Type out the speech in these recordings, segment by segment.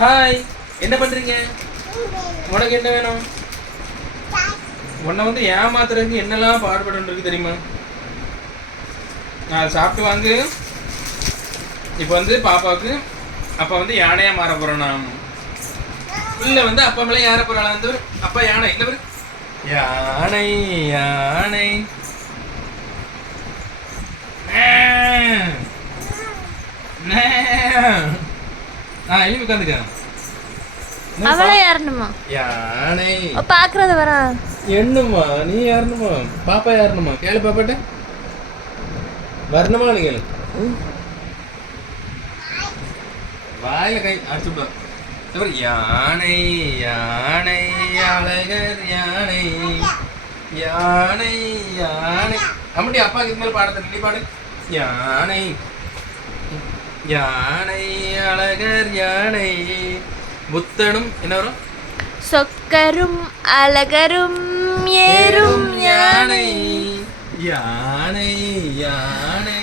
Hi என்ன பண்றீங்க? உனக்கு என்ன வேணும்? உன்னை வந்து ஏமாத்துறதுக்கு என்னெல்லாம் பாடுபடுன்றது இருக்கு தெரியுமா? நான் சாப்பிட்டு வாங்கு இப்போ வந்து பாப்பாவுக்கு அப்பா வந்து யானையா மாற போறோம் நாம் இல்ல வந்து அப்பா மேல யார போறாளா வந்து அப்பா யானை என்ன பாரு? யானை யானை. மே. ஆ எழுப்பி உட்காந்துக்க. அவளை யாருனுமா யானை. பாக்குறது வர? என்னம்மா நீ யாருனுமா பாப்பா யாருனுமா கேளு பாப்பாட்ட. வரணுமான்னு கேளு. வாயில கை அடிச்சு விடுவா அப்புறம் யானை யானை அழகர் யானை. யானை யானை. அம்மட்டி அப்பாக்கு இது மேல பாட தெரியும் நீ பாடு. யானை. யானை அழகர் யானை. புத்தனும் என்ன வரும் சொக்கரும் அழகரும் ஏறும் யானை. யானை யானை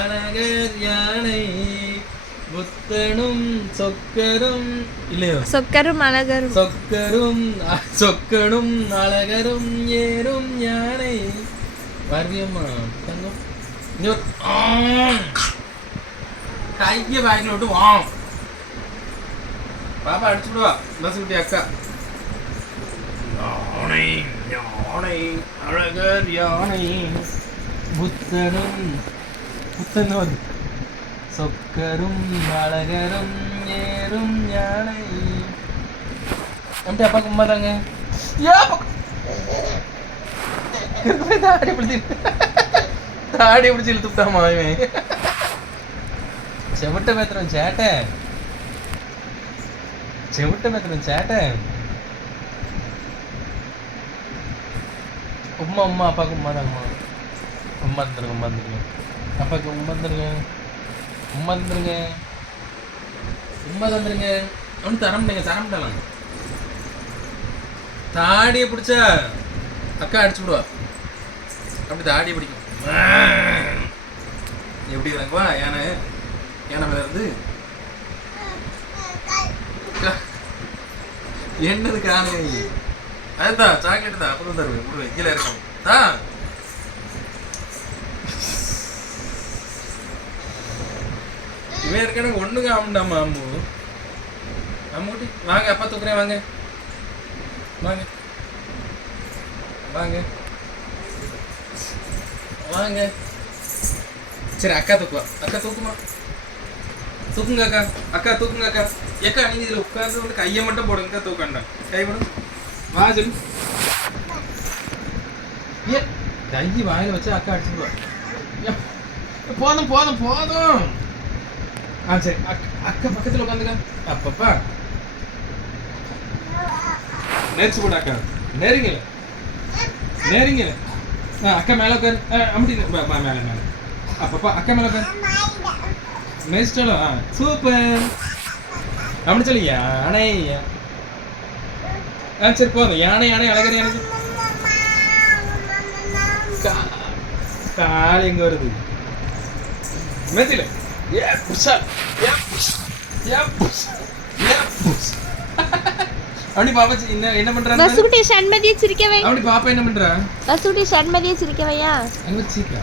அழகர் யானை. புத்தனும் சொக்கரும் இல்லையோ? சொக்கரும் அழகரும். சொக்கரும் சொக்கனும் அழகரும் ஏறும் யானை. பார்வியம்மா தங்கம். இங்க வா. ஆம். கைய பேக்ல விட்டு வாம் பாப்பா அடிச்சு விடுவா பஸ் விட்டி அக்கா யானை யானை அழகர் யானை புத்தனும் புத்தனும் அது சொக்கரும் அழகரும் ஏறும் யானை எப்படி அப்பா சேட்டை. செவிட்ட பேத்துறோம் சேட்டை. உம்மா உம்மா அப்பாவுக்கு உம்மா தாங்கம்மா உம்மா. தந்துருங்க உம்மா தந்துருங்க. அப்பாவுக்கு உம்மா தந்துருங்க. உம்மா தந்துருங்க. உம்மா தந்துருங்க. ஒன்றும் தர முடியுங்க தர முடியலாம் தாடியை பிடிச்சா அக்கா அடிச்சு விடுவா. அப்படி தாடியை பிடிக்கும். எப்படி இறங்குவா ஏன்னு யானை என்னது காணு அதுதான் சாக்லேட் தான் அப்புறம் தருவேன் விடுவேன் கீழே இருக்கும் தான் இவன் ஏற்கனவே ஒண்ணுங்க ஆமாண்டாமா அம்மு அம்முட்டி வாங்க அப்பா தூக்குறேன் வாங்க. வாங்க. வாங்க. வாங்க. சரி அக்கா தூக்குவா. அக்கா தூக்குமா? தூக்குங்க அக்கா. அக்கா தூக்குங்க அக்கா. ஏக்கா நீங்க இதுல உட்கார்ந்து வந்து கையை மட்டும் போடுங்க தூக்க வேண்டாம் கை போடு. வா சொல்லு ஏ கை வாயில வச்சு அக்கா அடிச்சுடுவா ஏ, போதும் போதும் போதும். ஆ சரி. அக்கா அக்கா பக்கத்துல உட்காந்துக்க. அப்பப்பா. நேர்ச்சி போட அக்கா. நெருங்கல நெருங்கல அக்கா மேல உட்காரு. ஆ, அமுட்டி மேல மேல. அப்பப்பா அக்கா மேல உட்காரு. ஆ சூப்பர் அப்படி சொல்லி யானை ஆ சரி போதும். யானை யானை அழகர் யானை கா- கால் எங்க வருது? மெத்தில. ஏ புஷா. ஏ புஷ். ஏ புஷ். ஏ புஷ். அப்படி பாப்பா என்ன என்ன பண்றாங்க வசுகுட்டி சண்மதியை சிரிக்க வை அப்படி பாப்பா என்ன பண்றா? வசுகுட்டி சண்மதியை சிரிக்க வையா அங்க சீக்கா